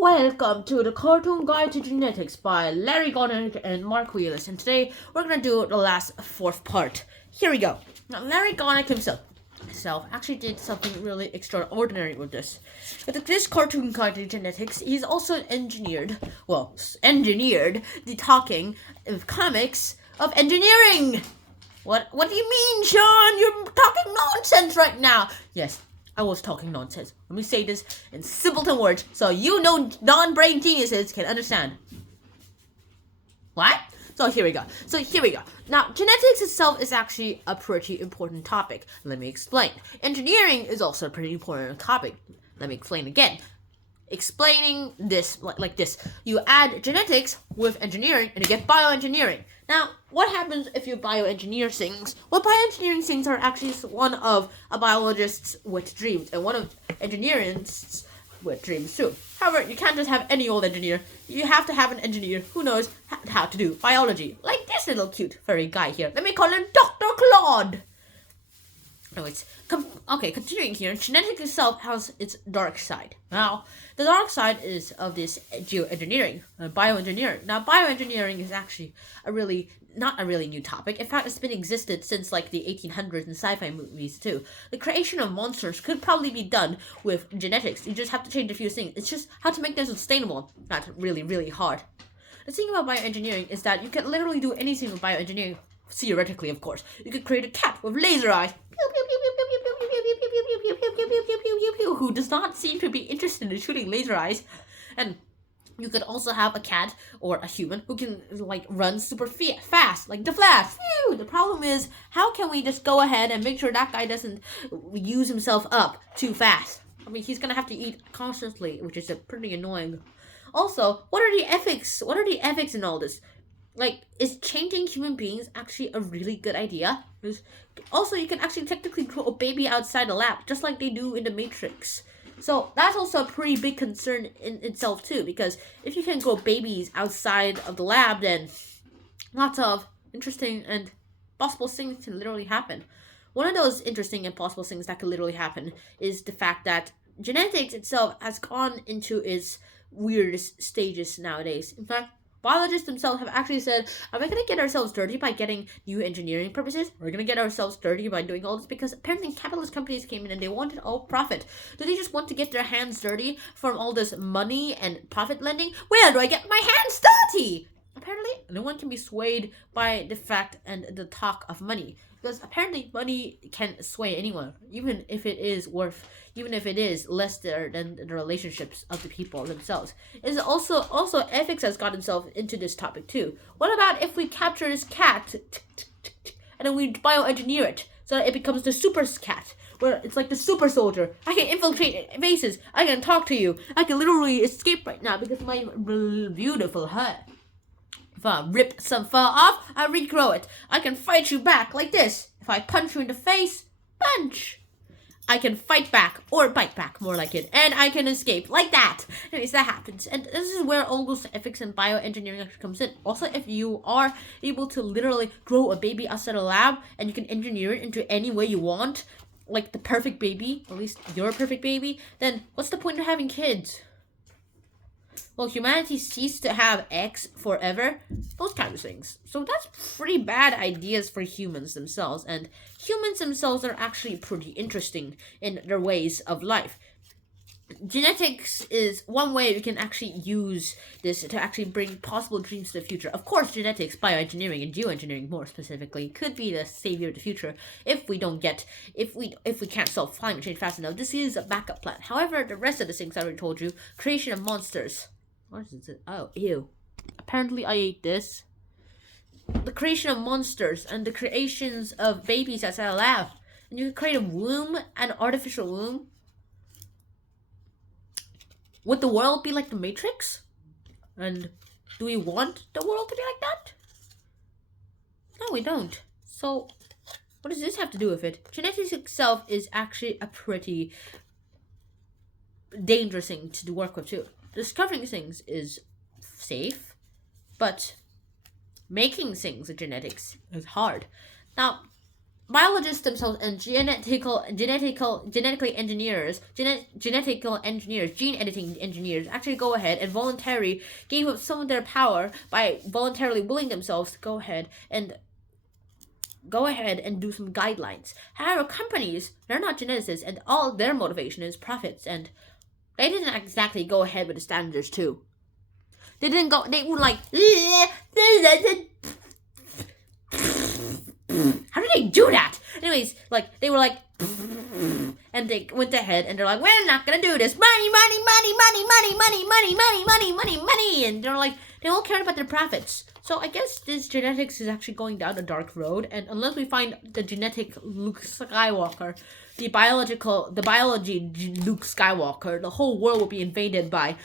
Welcome to the Cartoon Guide to Genetics by Larry GONICK and Mark Wheelis, and today we're going to do the last fourth part. Here we go. Now, Larry GONICK himself actually did something really extraordinary with this. With this Cartoon Guide to Genetics, he's also engineered the talking of comics of engineering. What do you mean, Sean? You're talking nonsense right now. Yes, I was talking nonsense. Let me say this in simpleton words so you non-brain geniuses can understand. What? So here we go. Now, genetics itself is actually a pretty important topic. Let me explain. Engineering is also a pretty important topic. Let me explain again. Explaining this like this. You add genetics with engineering and you get bioengineering. Now, what happens if you bioengineer things? Well, bioengineering things are actually one of a biologist's wet dreams and one of engineering's wet dreams too. However, you can't just have any old engineer. You have to have an engineer who knows how to do biology. Like this little cute furry guy here. Let me call him Dr. Claude. Continuing here, genetics itself has its dark side. Now, the dark side is of this geoengineering, bioengineering. Now, bioengineering is actually not a really new topic. In fact, it's been existed since like the 1800s in sci-fi movies too. The creation of monsters could probably be done with genetics. You just have to change a few things. It's just how to make them sustainable. Not really, really hard. The thing about bioengineering is that you can literally do anything with bioengineering. Theoretically, of course. You could create a cat with laser eyes. Who does not seem to be interested in shooting laser eyes. And you could also have a cat or a human who can run super fast, like the Flash. Phew! The problem is, how can we just go ahead and make sure that guy doesn't use himself up too fast? I mean, he's gonna have to eat constantly, which is pretty annoying. Also, what are the ethics? What are the ethics in all this? Is changing human beings actually a really good idea? Also, you can actually technically grow a baby outside the lab, just like they do in the Matrix. So that's also a pretty big concern in itself too, because if you can grow babies outside of the lab, then lots of interesting and possible things can literally happen. One of those interesting and possible things that could literally happen is the fact that genetics itself has gone into its weirdest stages nowadays. In fact, biologists themselves have actually said, are we going to get ourselves dirty by getting new engineering purposes? We're going to get ourselves dirty by doing all this because apparently capitalist companies came in and they wanted all profit. Do they just want to get their hands dirty from all this money and profit lending? Where do I get my hands dirty? Apparently, no one can be swayed by the fact and the talk of money. Because apparently money can sway anyone, even if it is less there than the relationships of the people themselves. Is also ethics has got itself into this topic too. What about if we capture this cat and then we bioengineer it so that it becomes the super cat, where it's like the super soldier? I can infiltrate bases. I can talk to you. I can literally escape right now because of my beautiful hair. If I rip some fur off, I regrow it. I can fight you back like this. If I punch you in the face, punch. I can fight back, or bite back, more like it. And I can escape, like that. Anyways, that happens. And this is where all those ethics and bioengineering actually comes in. Also, if you are able to literally grow a baby outside a lab, and you can engineer it into any way you want, like the perfect baby, at least your perfect baby, then what's the point of having kids? Will humanity cease to have X forever? Those kinds of things. So that's pretty bad ideas for humans themselves. And humans themselves are actually pretty interesting in their ways of life. Genetics is one way we can actually use this to actually bring possible dreams to the future. Of course, genetics, bioengineering, and geoengineering more specifically could be the savior of the future if we can't solve climate change fast enough. This is a backup plan. However, the rest of the things I already told you, creation of monsters. What is it? Oh, ew. Apparently I ate this. The creation of monsters and the creations of babies outside a lab. And you can create a womb, an artificial womb. Would the world be like the Matrix? And do we want the world to be like that? No, we don't. So, what does this have to do with it? Genetics itself is actually a pretty dangerous thing to work with too. Discovering things is safe, but making things with genetics is hard. Now, biologists themselves and genetical engineers, gene editing engineers actually go ahead and voluntarily gave up some of their power by voluntarily willing themselves to go ahead and do some guidelines. However, companies, they're not geneticists, and all their motivation is profits, and they didn't exactly go ahead with the standards too. They were like, how did they do that? Anyways, like, they were like, and they went ahead and they're like, we're not gonna do this. Money, money, money, money, money, money, money, money, money, money, money. And they're like, they all care about their profits. So I guess this genetics is actually going down a dark road. And unless we find the genetic Luke Skywalker, the biology Luke Skywalker, the whole world will be invaded by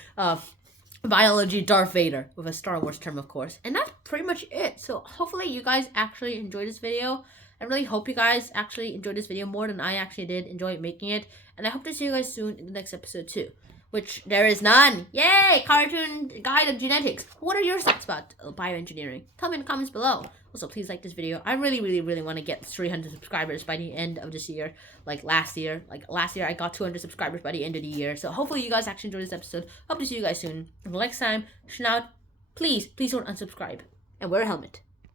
biology Darth Vader, with a Star Wars term, of course. And that's pretty much it. So hopefully you guys actually enjoyed this video. I really hope you guys actually enjoyed this video more than I actually did enjoy making it. And I hope to see you guys soon in the next episode too, which there is none. Yay! Cartoon Guide of Genetics. What are your thoughts about bioengineering? Tell me in the comments below. Also, please like this video. I really, really, really want to get 300 subscribers by the end of this year. Like last year, I got 200 subscribers by the end of the year. So hopefully you guys actually enjoyed this episode. Hope to see you guys soon. Until next time, out. Please don't unsubscribe and wear a helmet.